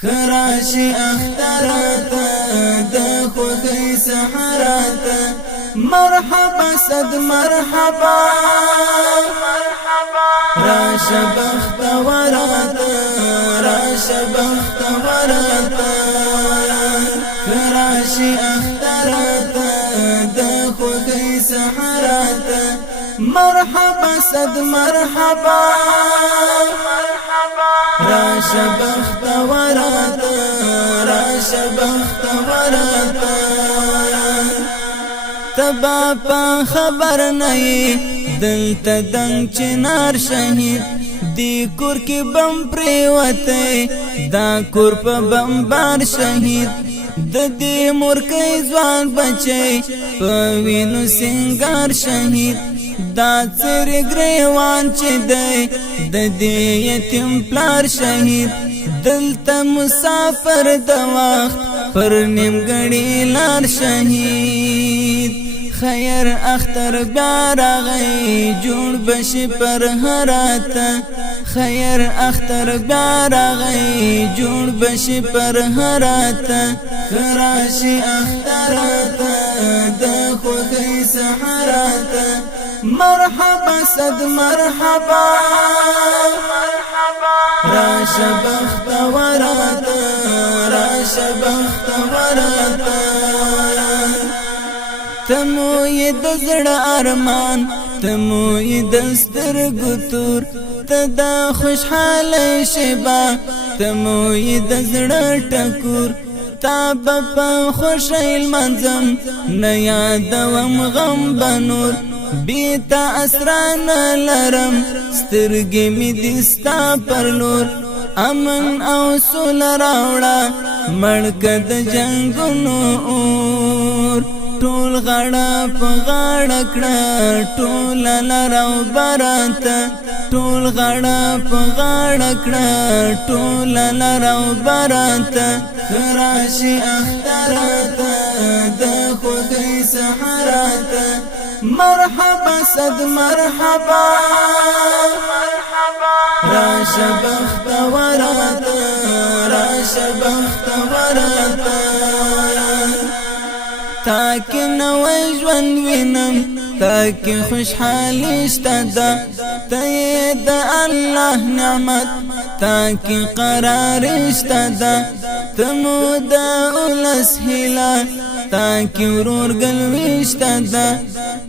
خراشی اختراتا د خوخی سحراتا مرحبا صد مرحبا راش بخت وراتا راش بخت وراتا خراشی اختراتا د خوخی سحراتا مرحبا صد مرحبا راش بخت وراتا راش بخت وراتا تبا پا خبر نئی دلتا دنگ چنار شہید دی کور کی بم پریوتے دا کور پا بمبار شہید دی مرکی زوان بچے پوینو سنگار شہید دا سر گریوان چی دی یتیم پلار شہید دلتا مسافر دا وقت پر نیم گڑی لار شہید خیر اختر بیارا غی جوڑ بشی پر حراتا خیر اختر بیارا غی جوڑ بشی پر حراتا خراشی اختراتا دا خوخی سحراتا مرحبا صد مرحبا راش بخت وراتا راش بخت وراتا تموی دزڑ ارمان تموی دستر گتور تدا خوشحال شبا تموی دزڑ ٹکور تاب پا خوشیل منظم نیادوم غم بنور بیتا اسران لرم سترگی می دستا پر نور امن او سول راوڑا مڑکد جنگنو اور ټول غړا په غړا کړه ټول لراو برات ټول غړا په غړا کړه ټول لراو برات خراشی اخترات د خوخی سحرات مرحبا صد مرحبا راش بخت ورات راش بخت ورات تاکي نوې ژوند وینم تاکي خوشحالي شته ده ته د الله نعمت تاکي قرار شته ده تمو د ولس هلا تاکي ورور ګل شته ده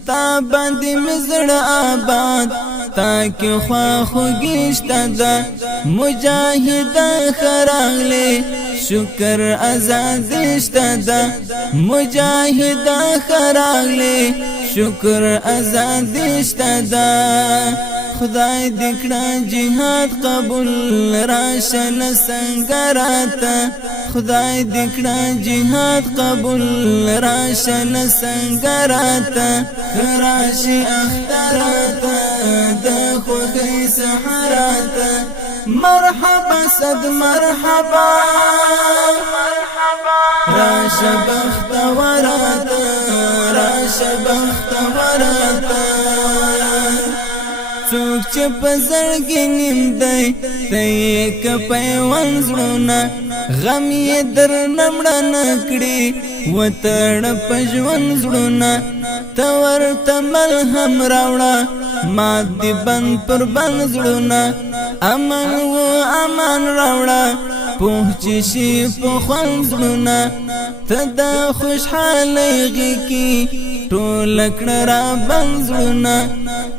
تا باندې مزړه آباد تاکي خوا خوږی شته ده مجاهد خراغله شکر آزاد شته ده مجاهد خراغله شکر آزاد شته ده خدای دکړه جهاد قبول راشل سنگرات خدای دکړه جهاد قبول راشل سنگرات راشي اخترات د خوخی سحرات مرحبا صد مرحبا راش بخت ورات راش بخت ورات څوک چې په زړګي نیم دی ته یې کپی ونځړونه غم یې در نمړه نکړي وتړه په ژوند زړونه ته ورته ملهم راوړه مات دي بند پر بند زړونه امن و امان راوړه پوه شي په خوند زړونه ته د خوشحالۍ غېږې ټول کړه را بند زړونه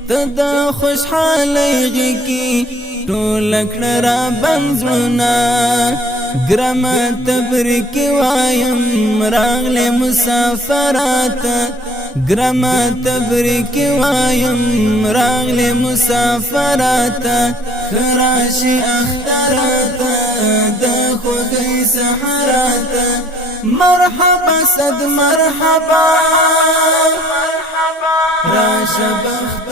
ته د خوشحالۍ غېږې ټول کړه را بند زړونه ګرمه تبریکې وایم راغلې مسافرات ګرمه تبریکې وایم راغلې مسافرات خراشي اخترات د خوخی سحرات مرحبا صد مرحبا راش بخت